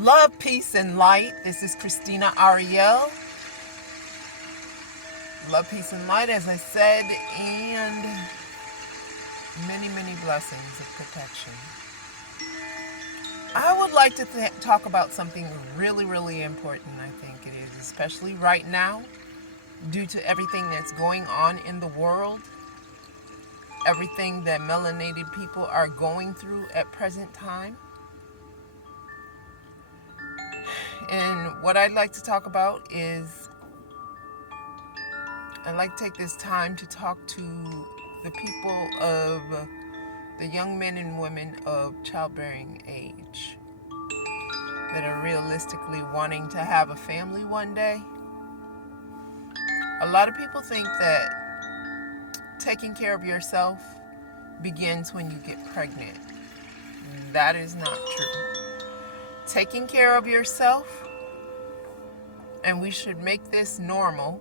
Love, peace, and light. This is Christina Ariel. Love, peace, and light, as I said, and many, many blessings of protection. I would like to talk about something really, really important, I think it is, especially right now, due to everything that's going on in the world, everything that melanated people are going through at present time. And what I'd like to talk about is I'd like to take this time to talk to the people of the young men and women of childbearing age that are realistically wanting to have a family one day. A lot of people think that taking care of yourself begins when you get pregnant. That is not true. Taking care of yourself, and we should make this normal,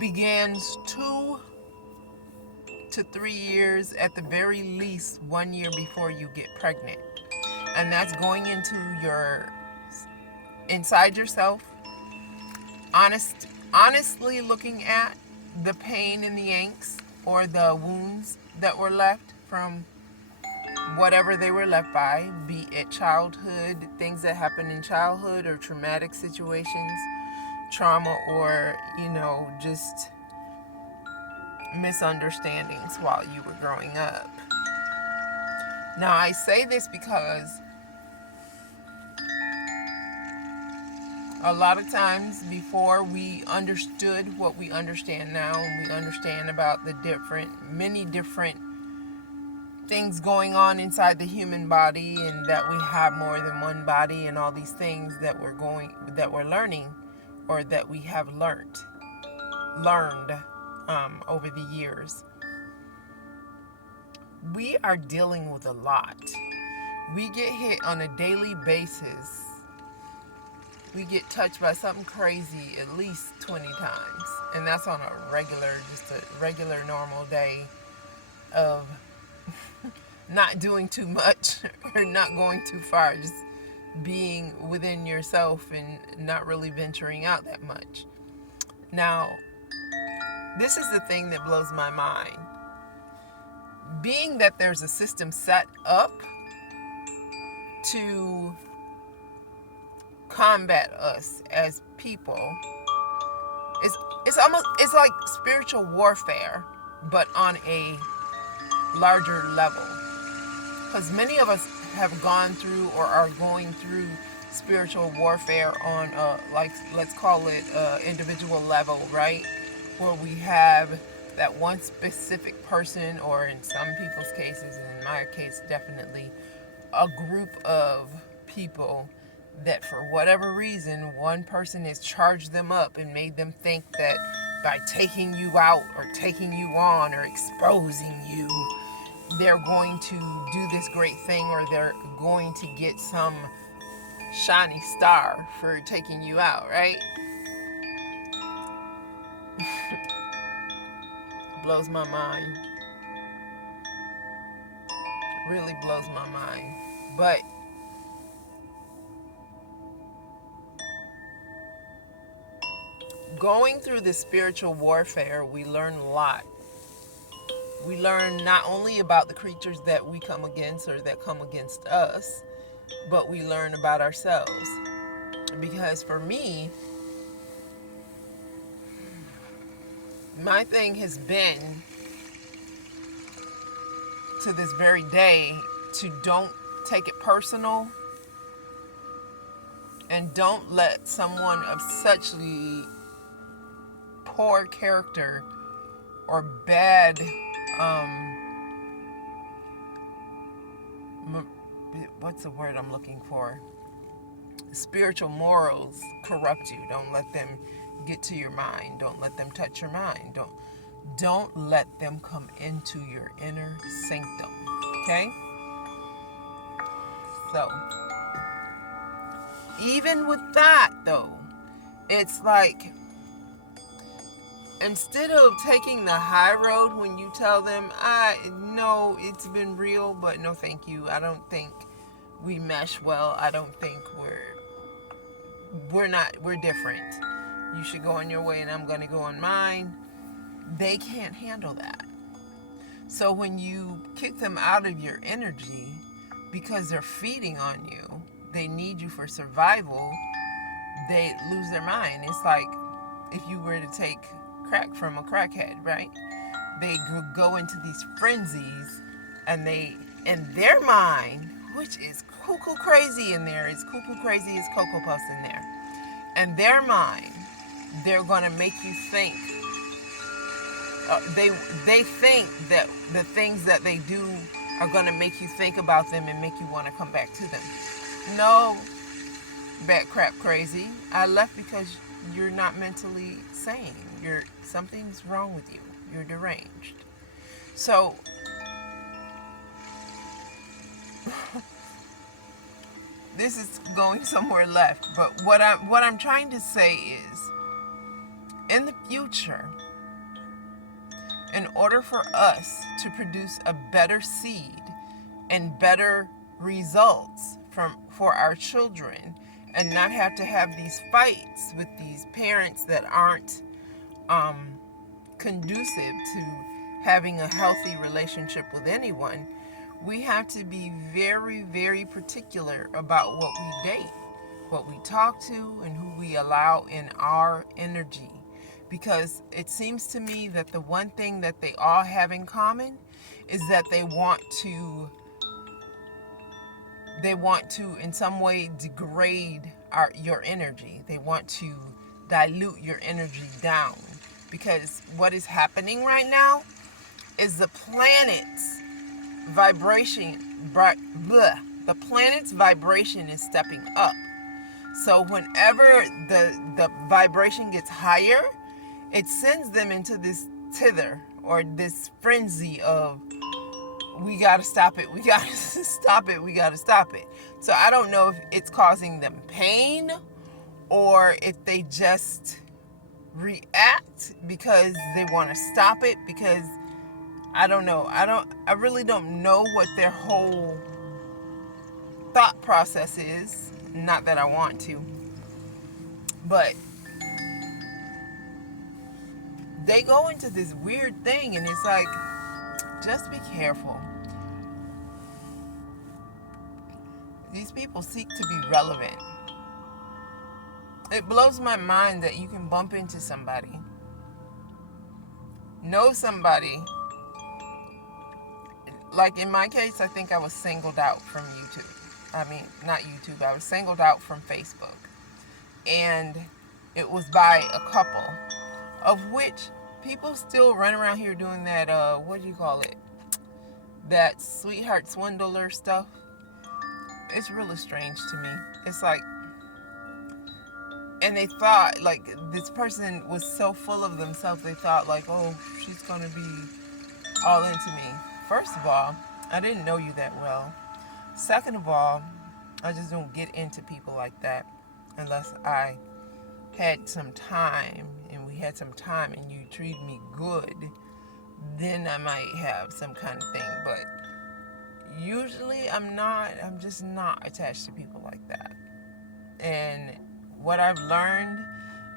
begins 2 to 3 years, at the very least 1 year before you get pregnant. And that's going into inside yourself, honestly looking at the pain and the angst or the wounds that were left from whatever they were left by, be it childhood, things that happened in childhood, or traumatic situations, trauma, or, just misunderstandings while you were growing up. Now, I say this because a lot of times before we understood what we understand now, and we understand about the many different things going on inside the human body, and that we have more than one body, and all these things that we're learning, or that we have learned over the years. We are dealing with a lot. We get hit on a daily basis. We get touched by something crazy at least 20 times. And that's on just a regular normal day of not doing too much or not going too far, just being within yourself and not really venturing out that much. Now, this is the thing that blows my mind. Being that there's a system set up to combat us as people, it's like spiritual warfare, but on a larger level. Because many of us have gone through or are going through spiritual warfare on let's call it individual level, right? Where we have that one specific person, or in some people's cases, in my case definitely, a group of people that for whatever reason, one person has charged them up and made them think that by taking you out or taking you on or exposing you, they're going to do this great thing, or they're going to get some shiny star for taking you out, right? Blows my mind. Really blows my mind. But going through this spiritual warfare, we learn a lot. We learn not only about the creatures that we come against or that come against us, but we learn about ourselves. Because for me, my thing has been, to this very day, to don't take it personal, and don't let someone of such poor character or bad what's the word I'm looking for? Spiritual morals corrupt you. Don't let them get to your mind. Don't let them touch your mind. Don't let them come into your inner sanctum. Okay? So, even with that though, it's like, instead of taking the high road when you tell them, I know it's been real, but no thank you. I don't think we mesh well. I don't think we're different. You should go on your way and I'm going to go on mine. They can't handle that. So when you kick them out of your energy because they're feeding on you, they need you for survival, they lose their mind. It's like if you were to take crack from a crackhead, right? They go into these frenzies and they, in their mind, which is cuckoo crazy in there, is cuckoo crazy as Cocoa Puffs in there. In their mind, they're going to make you think. They think that the things that they do are going to make you think about them and make you want to come back to them. No, bat crap crazy. I left because you're not mentally sane. Something's wrong with you. You're deranged. So this is going somewhere left. But what I'm trying to say is, in the future, in order for us to produce a better seed and better results for our children, and not have to have these fights with these parents that aren't conducive to having a healthy relationship with anyone, we have to be very, very particular about what we date, what we talk to, and who we allow in our energy. Because it seems to me that the one thing that they all have in common is that they want to in some way degrade your energy. They want to dilute your energy down. Because what is happening right now is the planet's vibration is stepping up. So whenever the vibration gets higher, it sends them into this tither or this frenzy of, we got to stop it, we got to stop it, we got to stop it. So I don't know if it's causing them pain or if they just react because they want to stop it, because I don't know. I really don't know what their whole thought process is. Not that I want to. But they go into this weird thing and it's like, just be careful. These people seek to be relevant. It blows my mind that you can bump into somebody, know somebody. Like in my case, I think I was singled out from YouTube. I mean, not YouTube. I was singled out from Facebook. And it was by a couple, of which people still run around here doing that, what do you call it? That sweetheart swindler stuff. It's really strange to me. It's like, and they thought, like, this person was so full of themselves, they thought, like, oh, she's going to be all into me. First of all, I didn't know you that well. Second of all, I just don't get into people like that unless I had some time and we had some time and you treated me good. Then I might have some kind of thing. But usually I'm just not attached to people like that. And what I've learned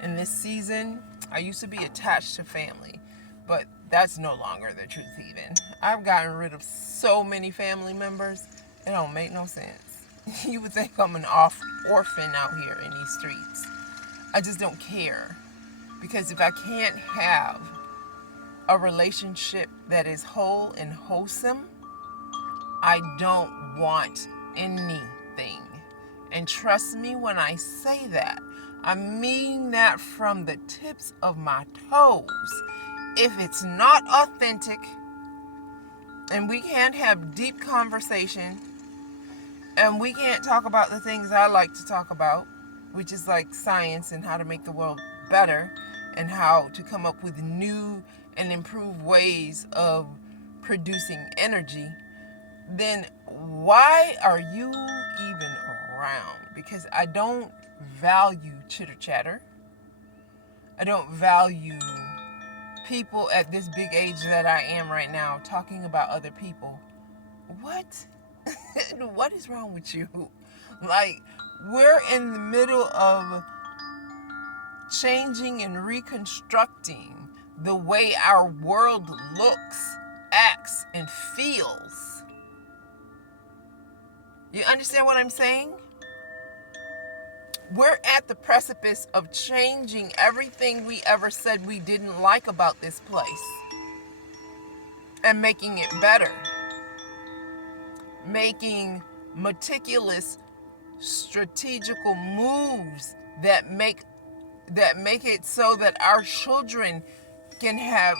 in this season, I used to be attached to family, but that's no longer the truth even. I've gotten rid of so many family members, it don't make no sense. You would think I'm an orphan out here in these streets. I just don't care. Because if I can't have a relationship that is whole and wholesome, I don't want anything. And trust me when I say that. I mean that from the tips of my toes. If it's not authentic and we can't have deep conversation and we can't talk about the things I like to talk about, which is like science and how to make the world better and how to come up with new and improved ways of producing energy, then why are you even around? Because I don't value chitter chatter. I don't value people at this big age that I am right now talking about other people. What? What is wrong with you? Like, we're in the middle of changing and reconstructing the way our world looks, acts, and feels. You understand what I'm saying? We're at the precipice of changing everything we ever said we didn't like about this place and making it better. Making meticulous, strategical moves that make it so that our children can have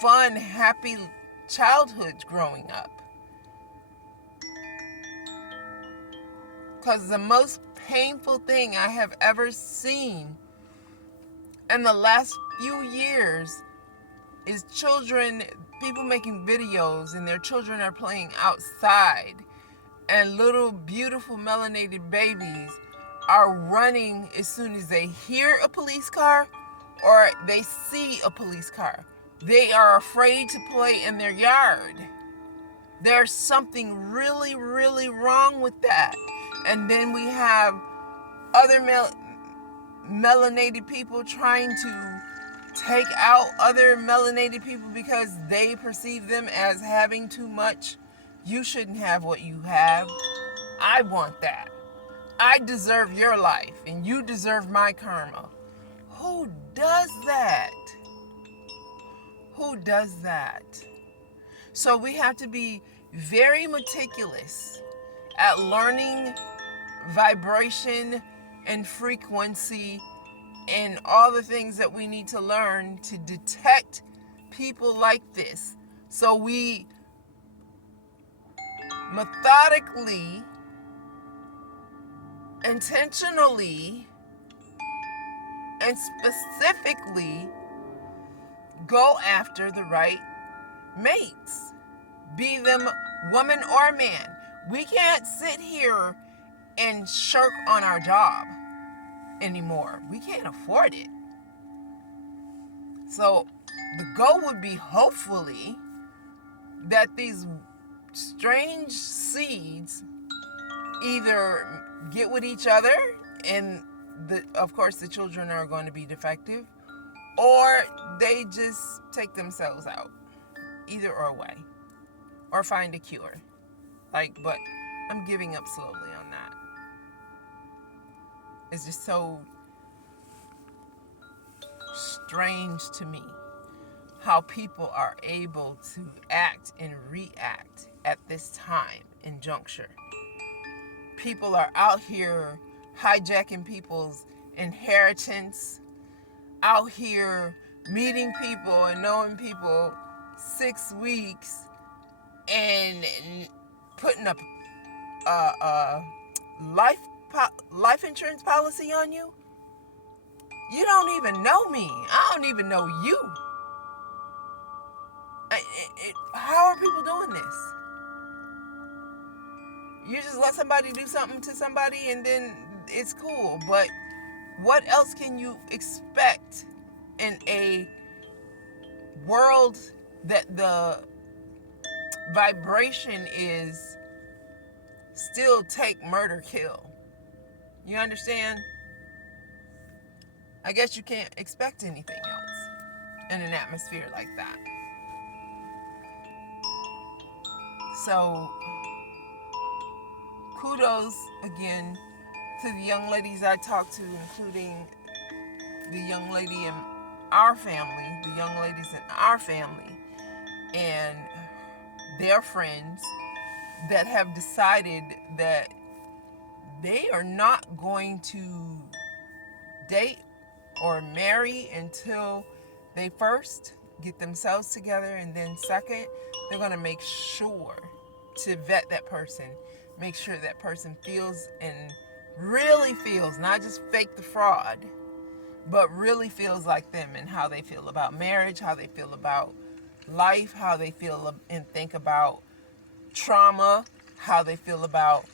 fun, happy childhoods growing up. Because the most painful thing I have ever seen in the last few years is people making videos and their children are playing outside, and little beautiful melanated babies are running as soon as they hear a police car or they see a police car. They are afraid to play in their yard. There's something really, really wrong with that. And then we have other melanated people trying to take out other melanated people because they perceive them as having too much. You shouldn't have what you have. I want that. I deserve your life and you deserve my karma. Who does that? Who does that? So we have to be very meticulous at learning vibration and frequency and all the things that we need to learn to detect people like this. So we methodically, intentionally, and specifically go after the right mates, be them woman or man. We can't sit here and shirk on our job anymore. We can't afford it. So the goal would be, hopefully, that these strange seeds either get with each other and of course the children are going to be defective, or they just take themselves out. Either or way. Or find a cure. But I'm giving up slowly on that. It's just so strange to me how people are able to act and react at this time and juncture. People are out here hijacking people's inheritance, out here meeting people and knowing people 6 weeks and putting up a life insurance policy on you. You don't even know me. I don't even know you. How are people doing this? You just let somebody do something to somebody and then it's cool. But what else can you expect in a world that the vibration is still take, murder, kill? You understand? I guess you can't expect anything else in an atmosphere like that. So, kudos again to the young ladies I talked to, including the young lady in our family, the young ladies in our family, and their friends that have decided that they are not going to date or marry until they first get themselves together, and then second, they're going to make sure to vet that person, make sure that person feels and really feels, not just fake the fraud, but really feels like them and how they feel about marriage, how they feel about life, how they feel and think about trauma, how they feel about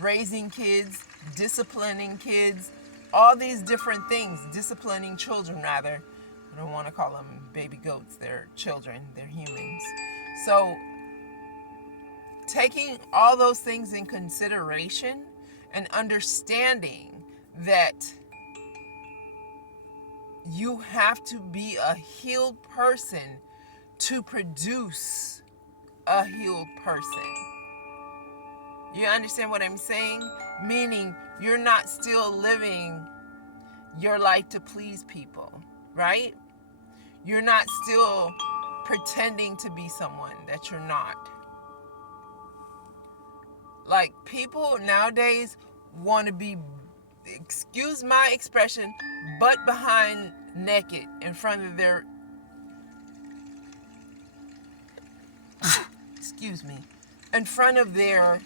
raising kids, disciplining kids, all these different things, disciplining children rather. I don't want to call them baby goats, they're children, they're humans. So taking all those things in consideration and understanding that you have to be a healed person to produce a healed person. You understand what I'm saying? Meaning you're not still living your life to please people, right? You're not still pretending to be someone that you're not. Like, people nowadays want to be, excuse my expression, butt behind naked in front of their, excuse me, in front of their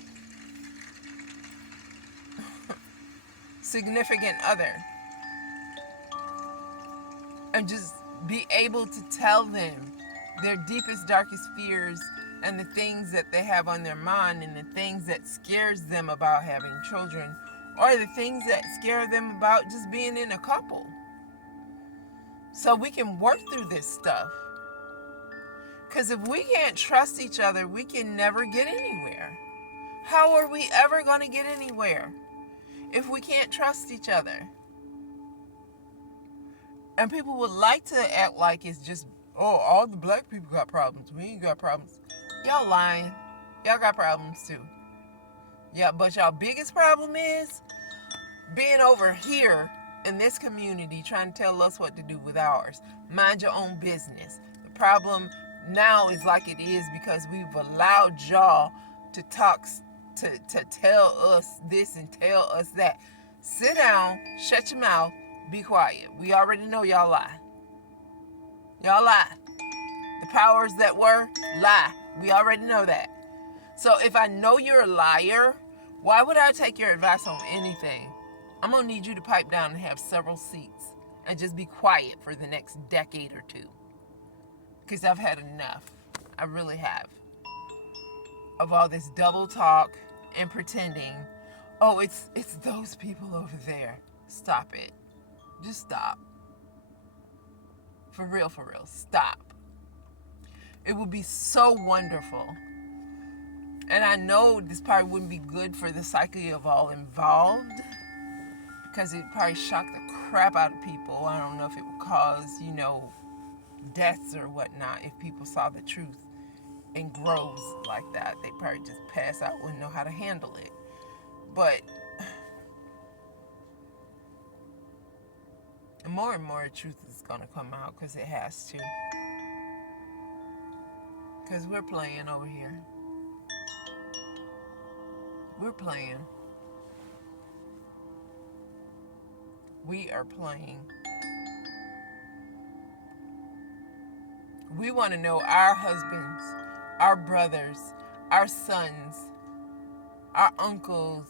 significant other, and just be able to tell them their deepest, darkest fears and the things that they have on their mind and the things that scares them about having children, or the things that scare them about just being in a couple. So we can work through this stuff. Because if we can't trust each other, we can never get anywhere. How are we ever going to get anywhere if we can't trust each other? And people would like to act like it's just, oh, all the black people got problems. We ain't got problems. Y'all lying. Y'all got problems too. Yeah, but y'all biggest problem is being over here in this community trying to tell us what to do with ours. Mind your own business. The problem now is like it is because we've allowed y'all to talk, to tell us this and tell us that. Sit down, shut your mouth, be quiet. We already know y'all lie. Y'all lie. The powers that were lie. We already know that. So if I know you're a liar, why would I take your advice on anything? I'm going to need you to pipe down and have several seats and just be quiet for the next decade or two. Because I've had enough. I really have. Of all this double talk and pretending. Oh, it's those people over there. Stop it. Just stop. For real, stop. It would be so wonderful. And I know this probably wouldn't be good for the psyche of all involved, because it probably shock the crap out of people. I don't know if it would cause, deaths or whatnot if people saw the truth in groves like that. They'd probably just pass out, wouldn't know how to handle it. But more and more truth is going to come out, because it has to. Because we're playing over here. We're playing. We are playing. We want to know our husbands, our brothers, our sons, our uncles,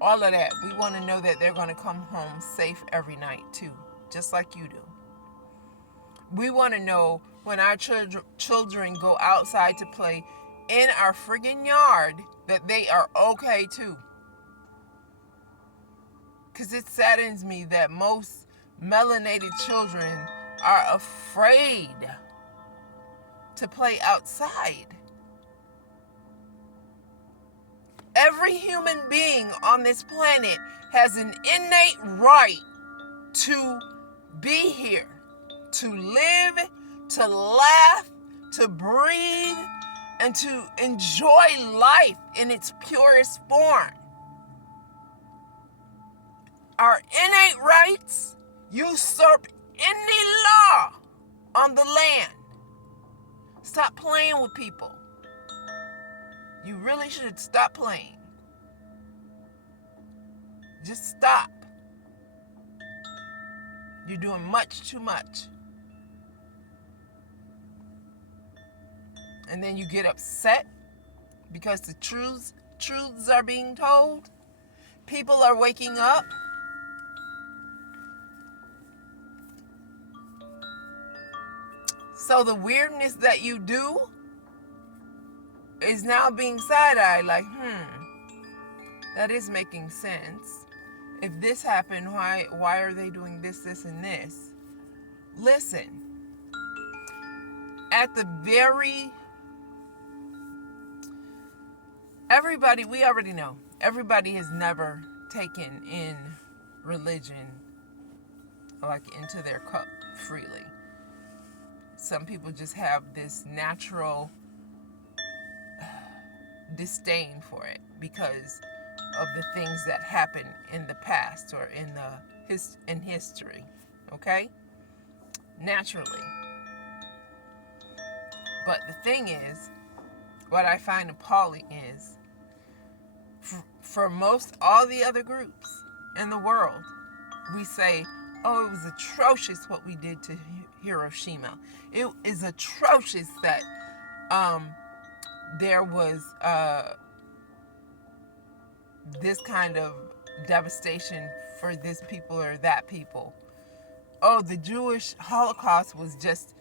all of that. We want to know that they're going to come home safe every night too, just like you do. We want to know when our children go outside to play in our friggin' yard that they are okay too. Because it saddens me that most melanated children are afraid to play outside. Every human being on this planet has an innate right to be here, to live, to laugh, to breathe, and to enjoy life in its purest form. Our innate rights usurp any law on the land. Stop playing with people. You really should stop playing. Just stop. You're doing much too much. And then you get upset because the truths are being told. People are waking up. So the weirdness that you do is now being side-eyed, like, that is making sense. If this happened, why are they doing this, and this? Listen, at the very Everybody, we already know, everybody has never taken in religion like into their cup freely. Some people just have this natural disdain for it because of the things that happened in the past or in history. Okay? Naturally. But the thing is, what I find appalling is, for most all the other groups in the world, we say, oh, it was atrocious what we did to Hiroshima. It is atrocious that there was this kind of devastation for this people or that people. Oh, the Jewish Holocaust was just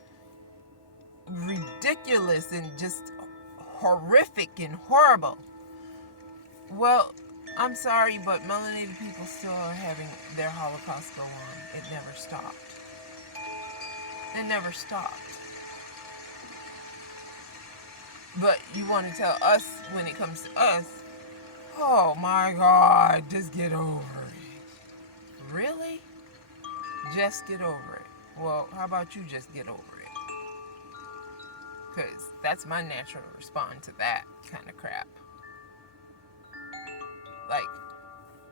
ridiculous and just horrific and horrible. Well, I'm sorry, but melanated people still are having their Holocaust go on. It never stopped. It never stopped. But you want to tell us, when it comes to us, oh my God, just get over it. Really? Just get over it. Well, how about you just get over it? Because that's my natural response to that kind of crap. Like,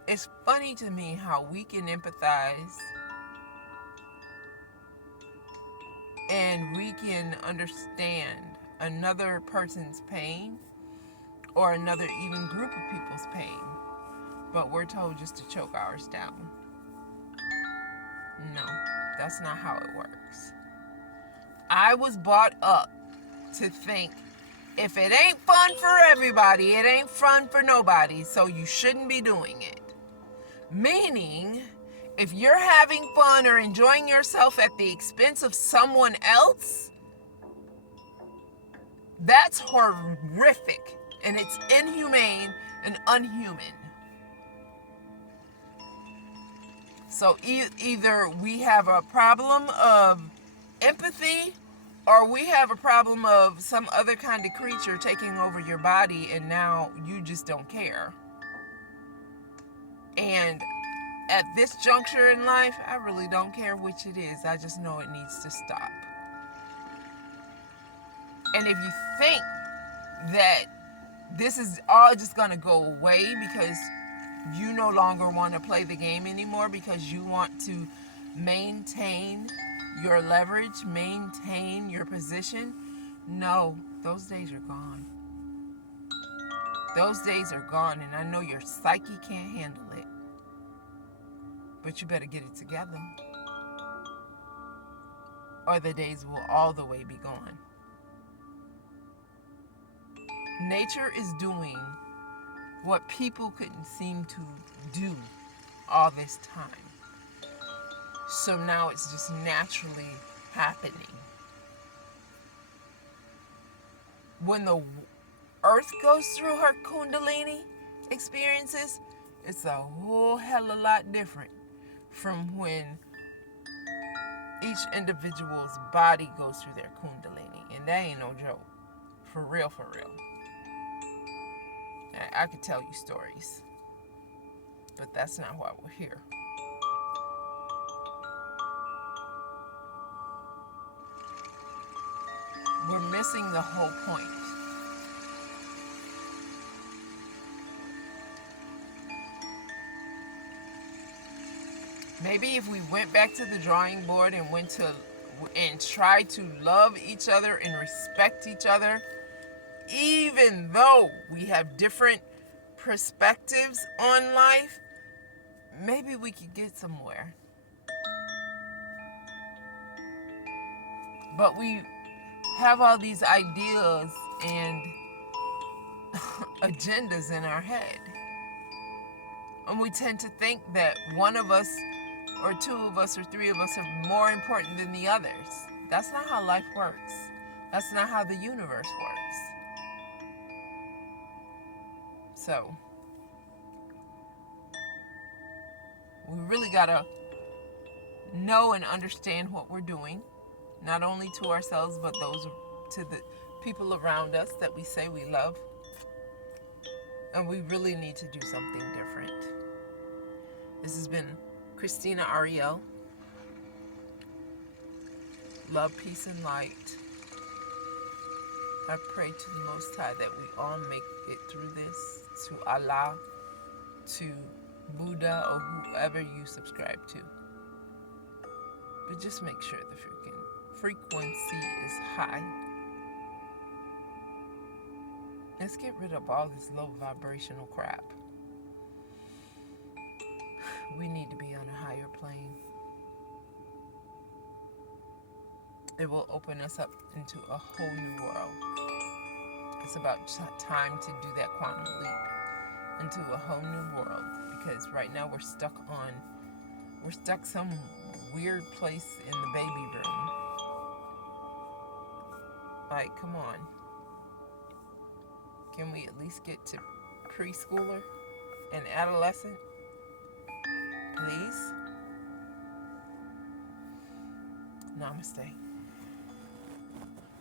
it's funny to me how we can empathize and we can understand another person's pain or another even group of people's pain, but we're told just to choke ours down. No, that's not how it works. I was brought up to think, if it ain't fun for everybody, it ain't fun for nobody, so you shouldn't be doing it. Meaning, if you're having fun or enjoying yourself at the expense of someone else, that's horrific, and it's inhumane and unhuman. So either we have a problem of empathy, or we have a problem of some other kind of creature taking over your body and now you just don't care. And at this juncture in life, I really don't care which it is. I just know it needs to stop. And if you think that this is all just going to go away because you no longer want to play the game anymore, because you want to maintain your leverage, maintain your position, no, those days are gone. Those days are gone, and I know your psyche can't handle it. But you better get it together, or the days will all the way be gone. Nature is doing what people couldn't seem to do all this time. So now it's just naturally happening. When the earth goes through her Kundalini experiences, it's a whole hell of a lot different from when each individual's body goes through their Kundalini. And that ain't no joke. For real, for real. I could tell you stories, but that's not why we're here. We're missing the whole point. Maybe if we went back to the drawing board and tried to love each other and respect each other, even though we have different perspectives on life, maybe we could get somewhere. But we have all these ideas and agendas in our head. And we tend to think that one of us or two of us or three of us are more important than the others. That's not how life works. That's not how the universe works. So, we really gotta know and understand what we're doing, not only to ourselves, but those to the people around us that we say we love. And we really need to do something different. This has been Christina Ariel. Love, peace, and light. I pray to the Most High that we all make it through this, to Allah, to Buddha, or whoever you subscribe to. But just make sure the frequency is high. Let's get rid of all this low vibrational crap. We need to be on a higher plane. It will open us up into a whole new world. It's about time to do that quantum leap into a whole new world, because right now we're stuck some weird place in the baby room. Like, come on. Can we at least get to preschooler and adolescent? Please? Namaste.